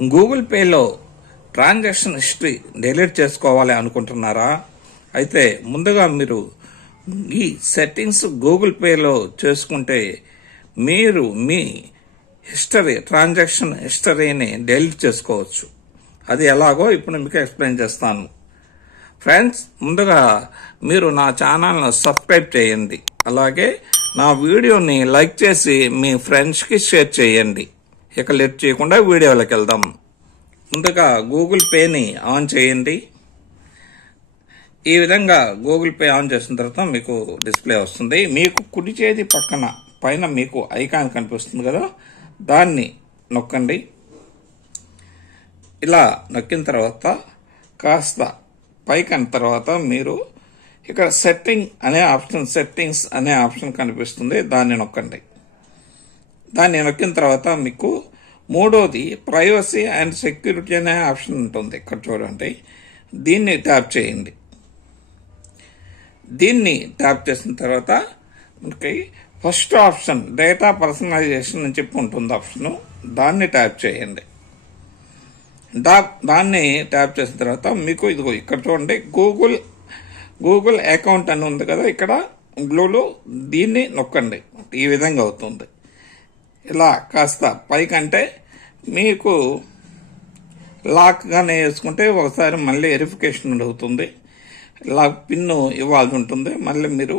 Google పేలో transaction history delete చేసుకోవాలి అనుకుంటున్నారా? అయితే ముందుగా మీరు ఈ సెట్టింగ్స్ గూగుల్ పేలో చేసుకుంటే మీరు మీ ట్రాన్సాక్షన్ హిస్టరీని డిలీట్ చేసుకోవచ్చు. అది ఎలాగో ఇప్పుడు మీకు ఎక్స్ప్లెయిన్ చేస్తాను. ఫ్రెండ్స్, ముందుగా మీరు నా ఛానల్ను సబ్స్క్రైబ్ చేయండి. అలాగే నా వీడియోని లైక్ చేసి మీ ఫ్రెండ్స్కి షేర్ చేయండి. ఇక లేట్ చేయకుండా వీడియోలోకి వెళ్దాం. ముందుగా గూగుల్ పేని ఆన్ చేయండి. ఈ విధంగా గూగుల్ పే ఆన్ చేసిన తర్వాత మీకు డిస్ప్లే వస్తుంది. మీకు కుడి చేతి పైన మీకు ఐకాన్ కనిపిస్తుంది కదా, దాన్ని నొక్కండి. ఇలా నొక్కిన తర్వాత కాస్త పైకి తర్వాత మీరు ఇక్కడ సెట్టింగ్స్ అనే ఆప్షన్ కనిపిస్తుంది, దాన్ని నొక్కండి. దాన్ని నొక్కిన తర్వాత మీకు మూడోది ప్రైవసీ అండ్ సెక్యూరిటీ అనే ఆప్షన్ ఉంటుంది. ఇక్కడ చూడండి, దీన్ని ట్యాప్ చేయండి. దీన్ని ట్యాప్ చేసిన తర్వాత మనకి ఫస్ట్ ఆప్షన్ డేటా పర్సనలైజేషన్ అని చెప్పి ఉంటుంది ఆప్షన్, దాన్ని ట్యాప్ చేయండి. దాన్ని ట్యాప్ చేసిన తర్వాత మీకు ఇదిగో ఇక్కడ చూడండి గూగుల్ అకౌంట్ అని ఉంది కదా, ఇక్కడ బ్లూలో దీన్ని నొక్కండి. ఈ విధంగా అవుతుంది. ఇలా కాస్త పైకంటే మీకు లాక్గానే వేసుకుంటే ఒకసారి మళ్ళీ వెరిఫికేషన్ అవుతుంది. లాక్ పిన్ ఇవ్వాల్సి ఉంటుంది. మళ్ళీ మీరు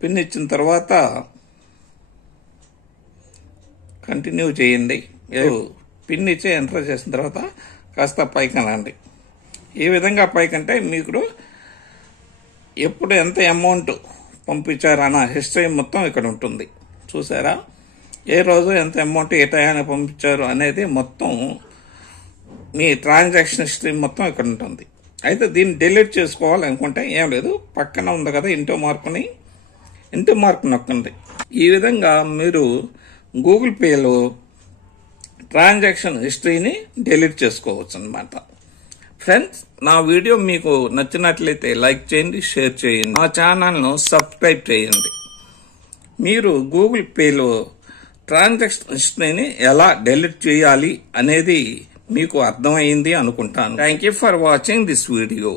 పిన్ ఇచ్చిన తర్వాత కంటిన్యూ చేయండి. పిన్ ఇచ్చి ఎంటర్ చేసిన తర్వాత కాస్త పైకి అనండి. ఈ విధంగా పైకంటే మీకు ఎప్పుడు ఎంత అమౌంట్ పంపించారన్న హిస్టరీ మొత్తం ఇక్కడ ఉంటుంది. చూసారా, ఏ రోజు ఎంత అమౌంట్ ఏ టయానికి పంపించారు అనేది మొత్తం మీ ట్రాన్సాక్షన్ హిస్టరీ మొత్తం ఇక్కడ ఉంటుంది. అయితే దీన్ని డిలీట్ చేసుకోవాలనుకుంటే ఏం లేదు, పక్కన ఉంది కదా ఇంటూ మార్క్ నొక్కండి. ఈ విధంగా మీరు గూగుల్ పేలో ట్రాన్సాక్షన్ హిస్టరీని డిలీట్ చేసుకోవచ్చు అన్నమాట. ఫ్రెండ్స్, నా వీడియో మీకు నచ్చినట్లయితే లైక్ చేయండి, షేర్ చేయండి, నా ఛానల్ను సబ్స్క్రైబ్ చేయండి. మీరు గూగుల్ పేలో ట్రాన్సాక్షన్ హిస్టరీని ఎలా డిలీట్ చేయాలి అనేది మీకు అర్థమైంది అనుకుంటాను. Thank you for watching this video.